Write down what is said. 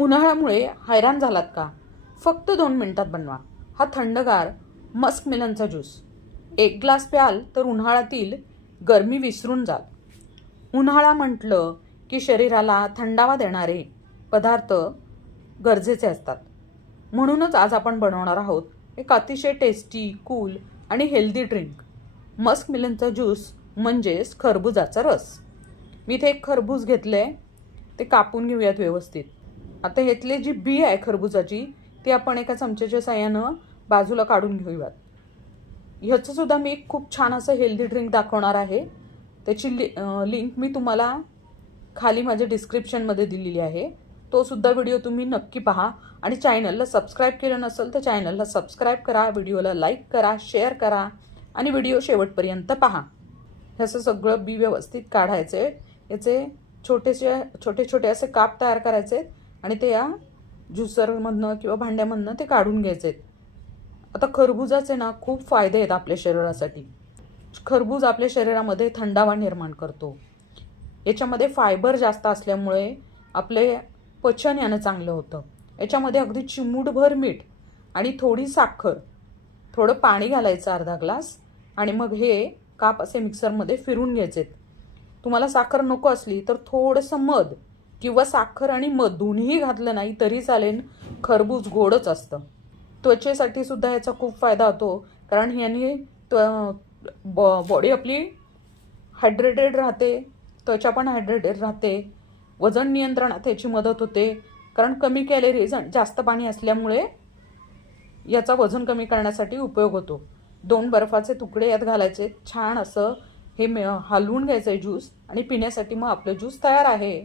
उन्हाळ्यामुळे हैराण झालात का? फक्त 2 मिनिटात बनवा हा थंडगार मस्क मेलनचा ज्यूस. 1 ग्लास प्याल तर उन्हाळ्यातील गरमी विसरून जाल. उन्हाळा म्हटलं की शरीराला थंडावा देणारे पदार्थ गरजेचे असतात. म्हणूनच आज आपण बनवणार आहोत एक अतिशय टेस्टी, कूल आणि हेल्दी ड्रिंक, मस्क मेलनचा ज्यूस म्हणजेच खरबुजाचा रस. मी इथे एक खरबूज घेतले, ते कापून घेऊयात व्यवस्थित. आता ह्यातली जी बी आहे खरबुजाची ती आपण एका चमच्याच्या साह्यानं बाजूला काढून घेऊयात. ह्याचं सुद्धा मी खूप छान असं हेल्दी ड्रिंक दाखवणार आहे. त्याची लिंक मी तुम्हाला खाली माझ्या डिस्क्रिप्शनमध्ये दिलेली आहे. तो सुद्धा व्हिडिओ तुम्ही नक्की पहा आणि चॅनलला सबस्क्राईब केलं नसेल तर चॅनलला सबस्क्राईब करा, व्हिडिओला लाईक करा, शेअर करा आणि व्हिडिओ शेवटपर्यंत पहा. ह्याचं सगळं बी व्यवस्थित काढायचे. याचे छोटे छोटे असे काप तयार करायचे आणि ते या ज्युसरमधनं किंवा भांड्यामधनं ते काढून घ्यायचे. आता खरबुजाचे ना खूप फायदे आहेत आपल्या शरीरासाठी. खरबूज आपल्या शरीरामध्ये थंडावा निर्माण करतो. याच्यामध्ये फायबर जास्त असल्यामुळे आपले पचन यानं चांगलं होतं. याच्यामध्ये अगदी चिमूटभर मीठ आणि थोडी साखर, थोडं पाणी घालायचं अर्धा ग्लास आणि मग हे काप असे मिक्सरमध्ये फिरून घ्यायचे. तुम्हाला साखर नको असली तर थोडंसं मध किंवा साखर आणि मध दोन्ही घातलं नाही तरी चालेल. खरबूज गोडच असतं. त्वचेसाठी सुद्धा याचा खूप फायदा होतो, कारण ह्याने बॉडी आपली हायड्रेटेड राहते, त्वचा पण हायड्रेटेड राहते. वजन नियंत्रणात याची मदत होते, कारण कमी कॅलरीज आणि जास्त पाणी असल्यामुळे याचा वजन कमी करण्यासाठी उपयोग होतो. 2 बर्फाचे तुकडे यात घालायचे. छान असं हे हलवून घ्यायचं आहे ज्यूस आणि पिण्यासाठी मग आपलं ज्यूस तयार आहे.